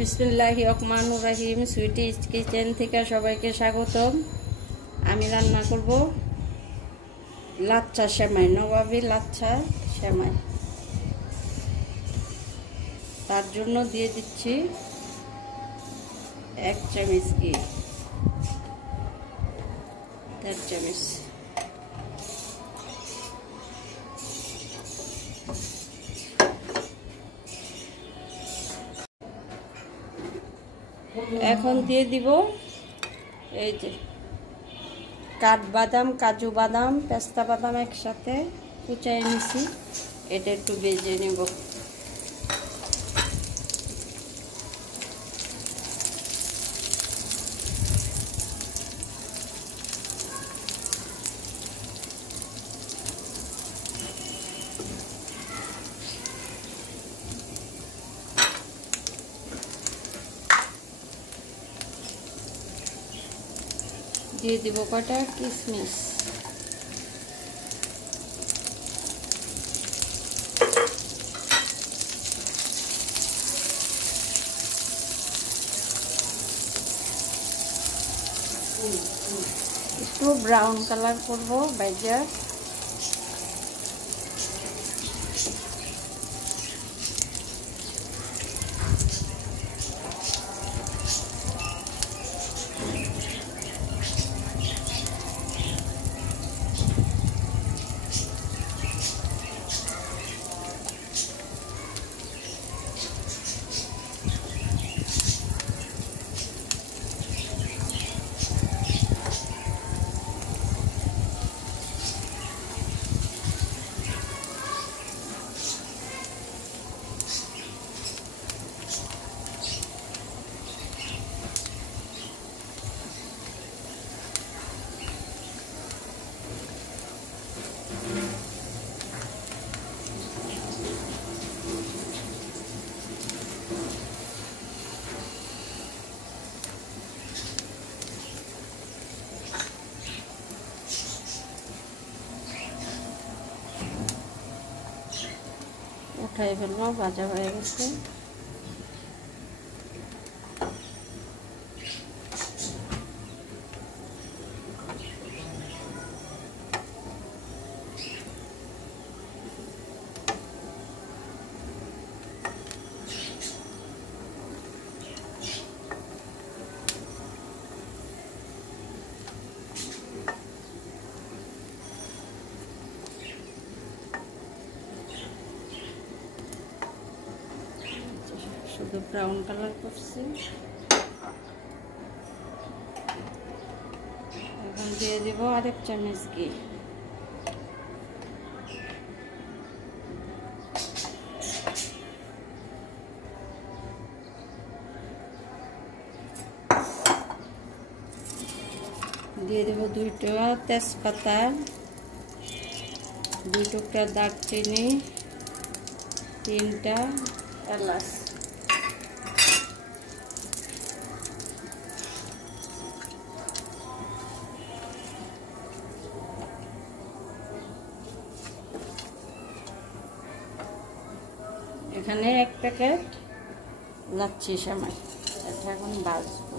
বিসমিল্লাহির রহমানির রহিম। সুইটি কিচেন থেকে সবাইকে স্বাগতম। আমি রান্না করব লাচ্ছা সেমাই, নবাবী লাচ্ছা সেমাই। তার জন্য দিয়ে দিচ্ছি 1 চামচ ঘি, 1.5 চামচ। এখন দিয়ে দিব এই যে কাঠবাদাম, কাজু বাদাম, পেস্তা বাদাম একসাথে কুচাই নিছি, এটা একটু ভেজে নেব। দিয়ে দিব কটা কিশমিশ, একটু ব্রাউন কালার করব ভাজা। উঠাই ফেলবো, ভাজা হয়ে গেছে। শুধু ব্রাউন কালার করছি। এখন দিয়ে দিব 1.5 চামচ ঘি। দিয়ে দেব 2টা তেজপাতা, 2 টুকরা দারচিনি, 3টা এলাচ। এখানে 1 প্যাকেট লাচ্ছি সেমাই, এটা এখন ভাজবো।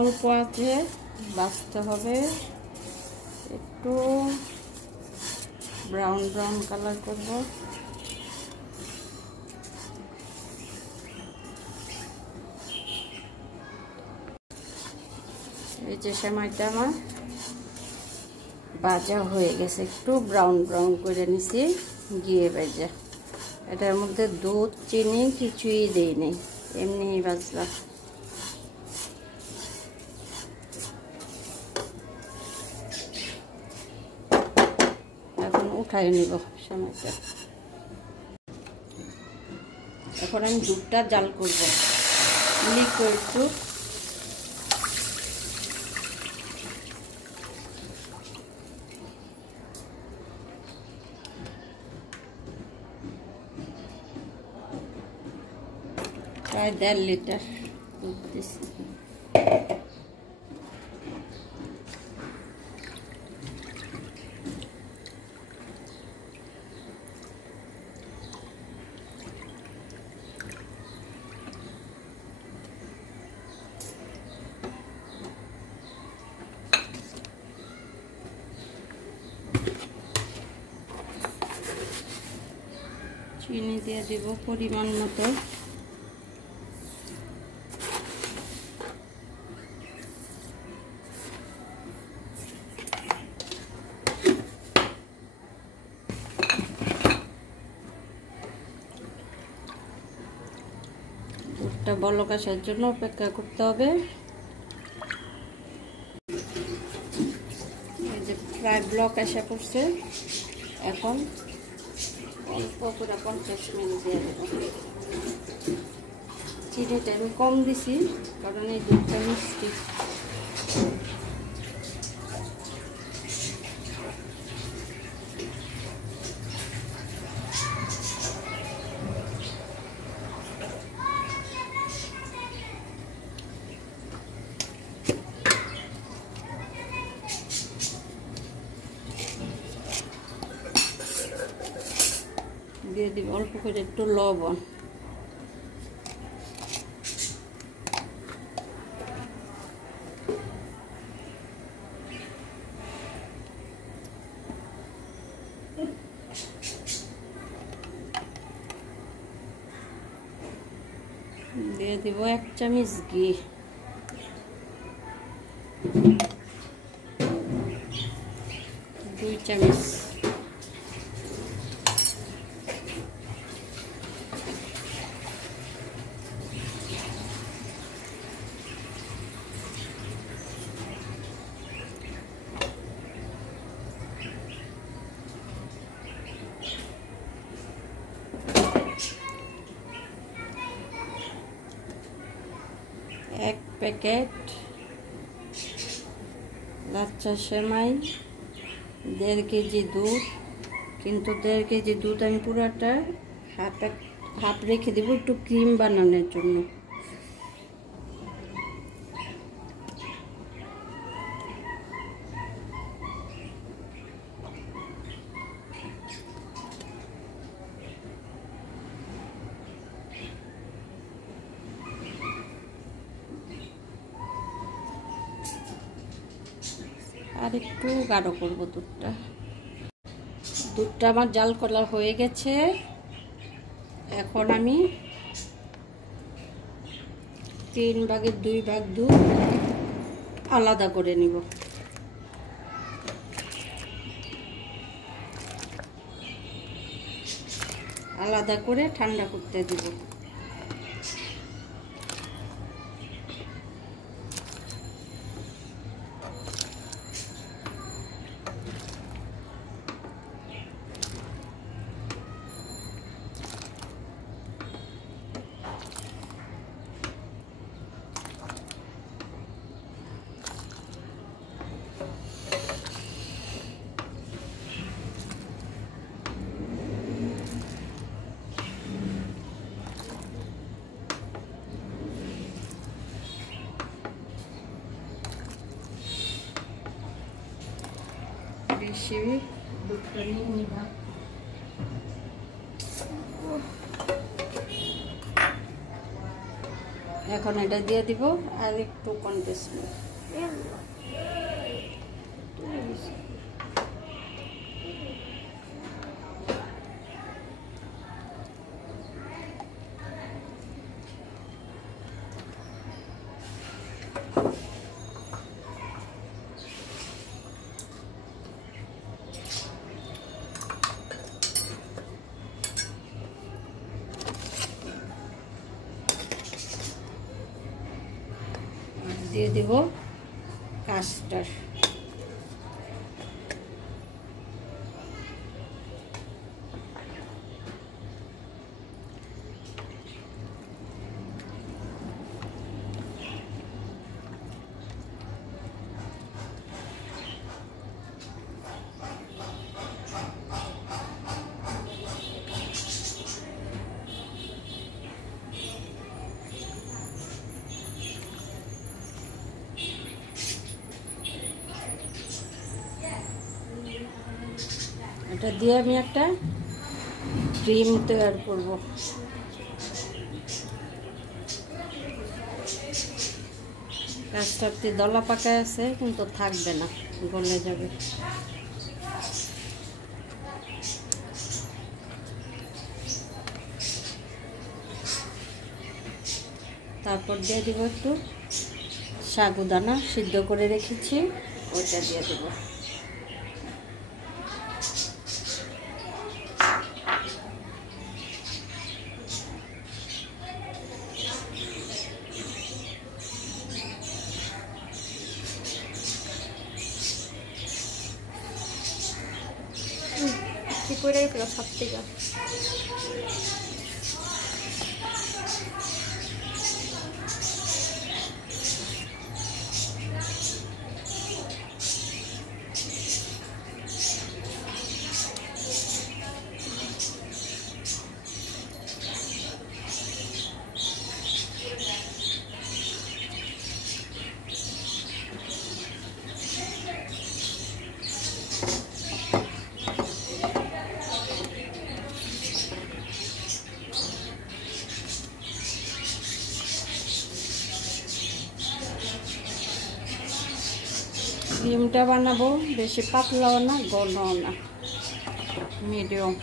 অল্প আছে ভাজতে হবে, একটু ব্রাউন ব্রাউন কালার করব। এই যে সেমাইটা আমার ভাজা হয়ে গেছে, একটু ব্রাউন ব্রাউন করে নিছি ঘিয়ে ভেজে। এটার মধ্যে দুধ চিনি কিছুই দেইনি, এমনিই ভাজলাম। এখন উঠাই নিব সময়টা। এখন আমি দুধটা জাল করব, লিকুইড দুধ। প্রায় 1.5 লিটার দুধ দিচ্ছি। চিনি দিয়ে দেব পরিমাণ মতো। দুধটা বলক আসার জন্য অপেক্ষা করতে হবে। এই যে প্রায় ব্লক আসা পড়ছে। এখন অল্প করে 50 মিনিট দিয়ে দেবো। চিনিটা আমি কম দিছি কারণ এই দুধটা মিষ্টি। দিয়ে দিব অল্প করে একটু লবণ। দিয়ে দিব 1 চামচ ঘি। দুই চামচ। এক প্যাকেট লাচ্ছা সেমাই, 1.5 কেজি দুধ। কিন্তু 1.5 কেজি দুধ আমি পুরাটা হাফ রেখে দেবো একটু ক্রিম বানানোর জন্য। আর একটু গাঢ় করবো দুধটা। দুধটা আমার জাল করা হয়ে গেছে। এখন আমি 3 ভাগের 2 ভাগ দুধ আলাদা করে নিব। আলাদা করে ঠান্ডা করতে দেব। বেশি দুধটা নিয়ে নিবা। এখন এটা দিয়ে দিব আর একটু কনডেন্স মিল্ক। দিয়ে দিব কাস্টার। এটা দিয়ে আমি একটা ক্রিম তৈরি করব। কাস্টারটি দলা পাকা আছে কিন্তু থাকবে না, গলে যাবে। তারপর দিয়ে দিব একটু সাগুদানা সিদ্ধ করে রেখেছি, ওইটা দিয়ে দেব। কি করে গেল সব থেকে ক্রিমটা বানাবো বেশি পাতলাও না ঘনও না, মিডিয়াম।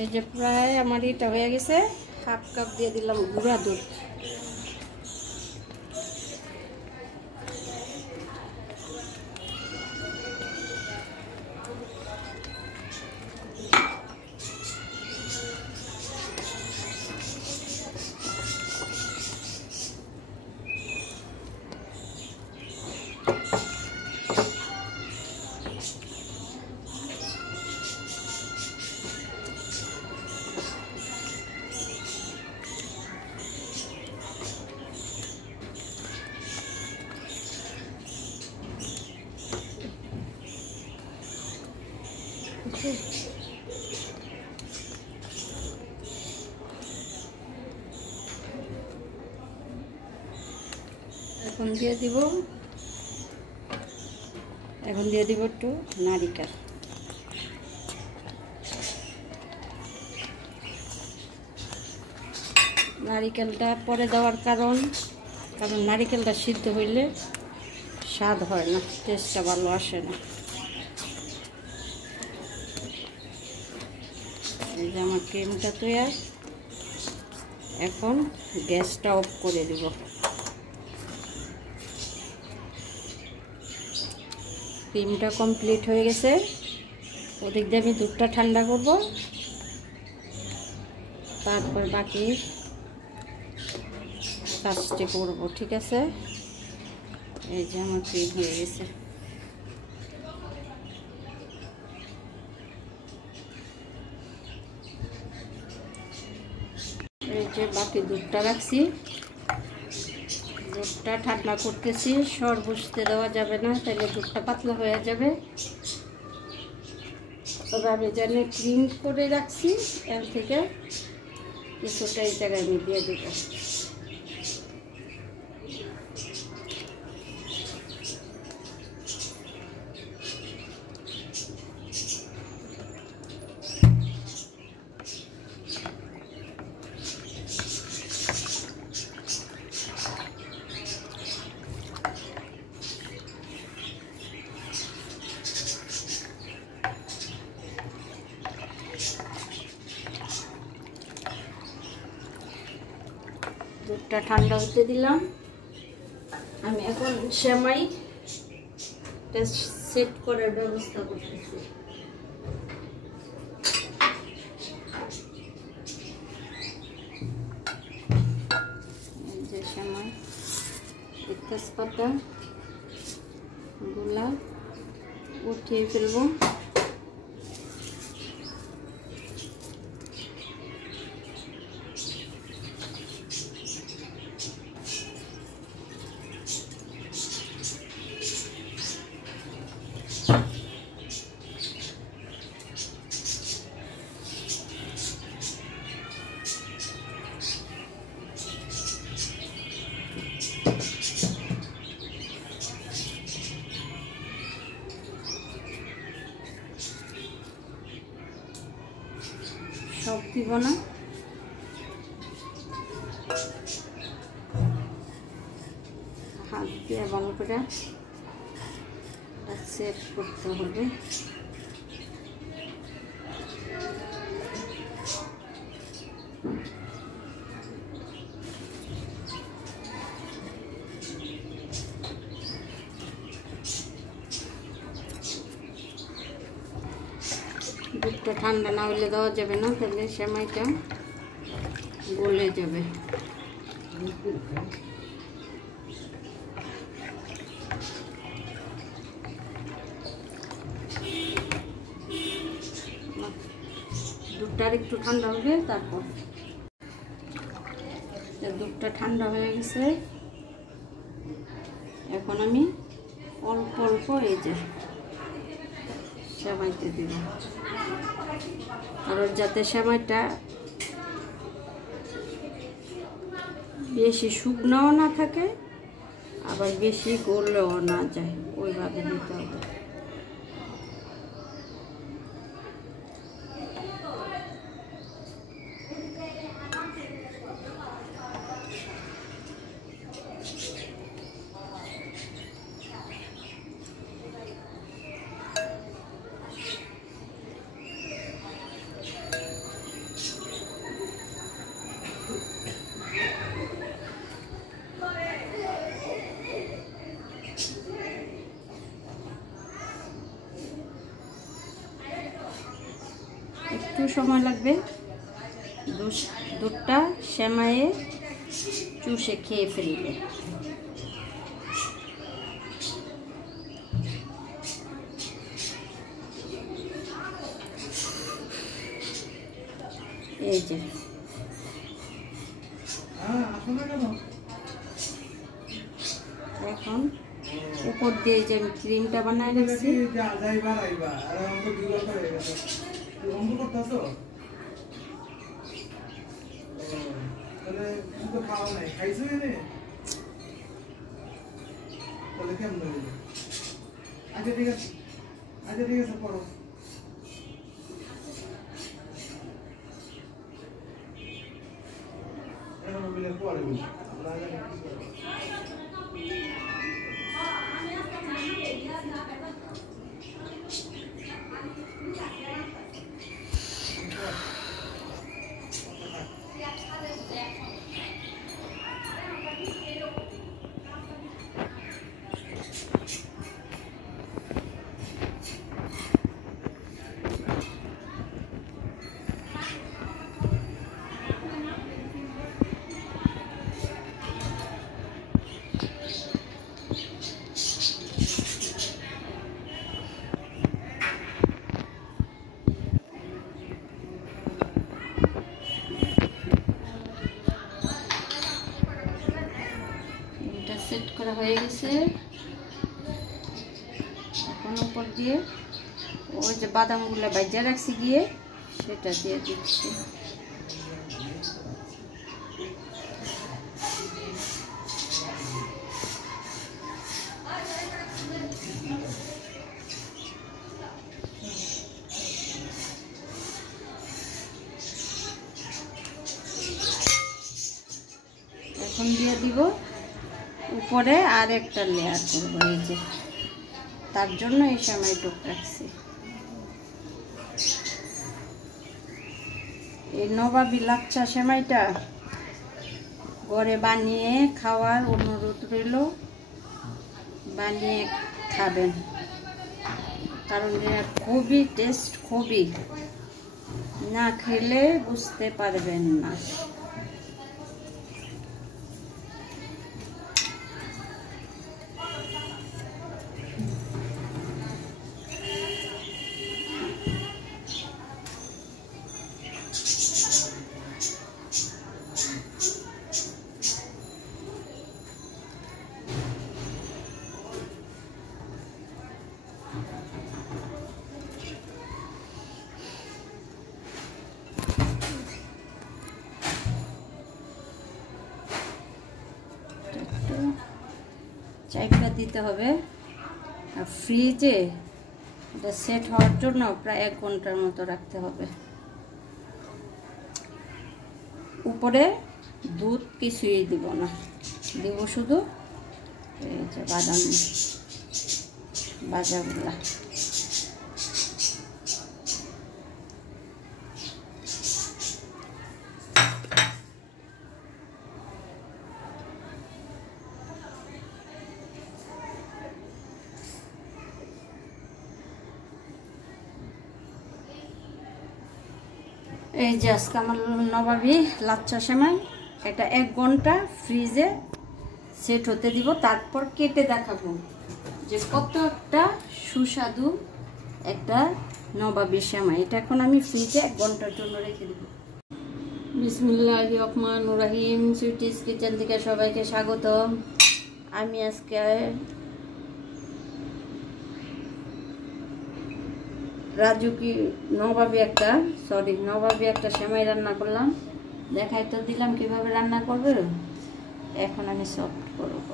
এই যে প্রায় আমার এটা হয়ে গেছে, হাফ কাপ দিয়ে দিলাম গুঁড়া দুধ। এখন দিয়ে দিব একটু নারিকেল। নারিকেলটা পরে দেওয়ার কারণ নারিকেলটা সিদ্ধ হইলে স্বাদ হয় না, টেস্টটা ভালো আসে না। এই যে আমার ক্রিমটা তৈরি, এখন গ্যাসটা অফ করে দিব। ক্রিমটা কমপ্লিট হয়ে গেছে, ওদিক দিয়ে আমি দুধটা ঠান্ডা করব, তারপর বাকি কাজটি করব। ঠিক আছে, এই যে আমার ক্রিম হয়ে গেছে। এই যে বাকি দুধটা রাখছি, দুধটা ঠান্ডা করতেছি। সর বসতে দেওয়া যাবে না, তাহলে দুধটা পাতলা হয়ে যাবে। তবে আমি জানি ক্রিম করে রাখছি, এর থেকে কিছুটা এই জায়গায় আমি দিয়ে দেব। দুধটা ঠান্ডা হতে দিলাম। আমি এখন সেমাই সেট করার ব্যবস্থা করতেছি। এই যে সেমাই, তেজপাতা গুলা উঠিয়ে ফেলবো। সব দিব না, হাত দিয়ে ভালো করে সেট করতে হবে। দুধটা ঠান্ডা না হলে দেওয়া যাবে না, তাহলে সেমাইটা গলে যাবে। দুধটা একটু ঠান্ডা হবে, তারপর দুধটা ঠান্ডা হয়ে গেছে। এখন আমি অল্প অল্প এই যে সেমাইতে দিব, আর যাতে সেমাইটা বেশি শুকনাও না থাকে, আবার বেশি গলেও না যায়, ওইভাবে দিতে হবে। একটু সময় লাগবে, দুধটা সেমাইয়ে চুষে খেয়ে ফেলবে। এই যে এখন উপর দিয়ে যে আমি ক্রিমটা বানাই রাখছি, আচ্ছা ঠিক আছে, আচ্ছা ঠিক আছে, পড়ো। পরে বলি সেট করা হয়ে গেছে। এখন উপর দিয়ে ওই যে বাদামগুলো ভাজা রাখছি গিয়ে সেটা দিয়ে দিচ্ছি। এখন দিয়ে দিব উপরে আর একটা লেয়ার করবো, এই যে তার জন্য এই সেমাইটুক রাখছি। এই নবাবী লাচ্ছা সেমাইটা ঘরে বানিয়ে খাওয়ার অনুরোধ রইল, বানিয়ে খাবেন, কারণ এটা খুবই টেস্ট, খুবই, না খেলে বুঝতে পারবেন না। চাইটা দিতে হবে, আর ফ্রিজে এটা সেট হওয়ার জন্য প্রায় 1 ঘন্টার মতো রাখতে হবে। উপরে দুধ কিছুই দিব না, দেব শুধু এই যে বাদাম ভাজাগুলা। এই যে আজকে আমার নবাবী লাচ্ছা সেমাই, এটা 1 ঘন্টা ফ্রিজে সেট হতে দিব, তারপর কেটে দেখাবো যে কত একটা সুস্বাদু একটা নবাবী সেমাই। এটা এখন আমি ফ্রিজে 1 ঘন্টার জন্য রেখে দেব। বিসমিল্লাহির রহমানির রহিম, সুইটিস কিচেন থেকে সবাইকে স্বাগত। আমি আজকে নবাবী একটা সেমাই রান্না করলাম, দেখাই তো দিলাম কিভাবে রান্না করবে। এখন আমি সফট করব।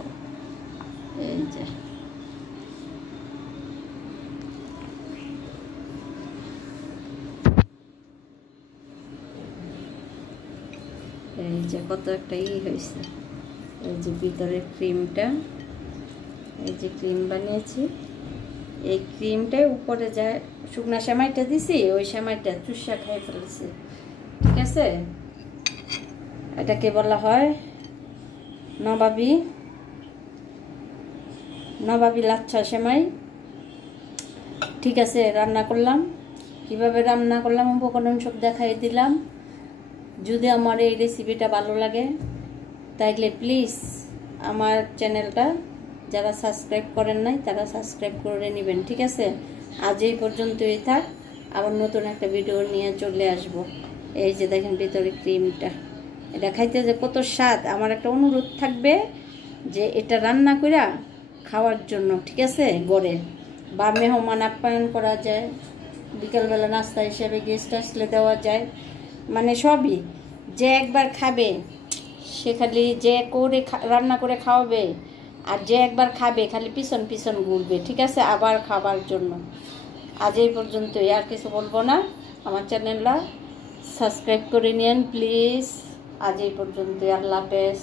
এই যে কত একটা হয়েছে। এই যে ভিতরে ক্রিমটা, এই যে ক্রিম বানিয়েছি, এই ক্রিমটাই উপরে যায় শুকনা সেমাইটা দিছি, ওই সেমাইটা চুষা খাই ফেলেছি। ঠিক আছে, এটাকে বলা হয় নবাবী লাচ্ছা সেমাই। ঠিক আছে, রান্না করলাম, কিভাবে রান্না করলাম উপকরণ সব দেখাই দিলাম। যদি আমার এই রেসিপিটা ভালো লাগে তাইলে প্লিজ আমার চ্যানেলটা যারা সাবস্ক্রাইব করেন নাই তারা সাবস্ক্রাইব করে নেবেন। ঠিক আছে, আজ এই পর্যন্তই থাক, আবার নতুন একটা ভিডিও নিয়ে চলে আসব। এই যে দেখেন ভিতরে ক্রিমটা, এটা খাইতে যে কত স্বাদ। আমার একটা অনুরোধ থাকবে যে এটা রান্না করে খাওয়ার জন্য, ঠিক আছে, গড়ে বা মেহমান আপ্যায়ন করা যায়, বিকেলবেলা নাস্তা হিসেবে গেস্ট আসলে দেওয়া যায়, মানে সবই। যে একবার খাবে সে খালি যে করে রান্না করে খাওয়াবে, আর যে একবার খাবে খালি পিছন পিছন ঘুরবে। ঠিক আছে, আবার খাবার জন্য। আজ এই পর্যন্তই, আর কিছু বলবো না। আমার চ্যানেলটা সাবস্ক্রাইব করে নিন প্লিজ। আজ এই পর্যন্তই, আল্লাহ হাফেজ।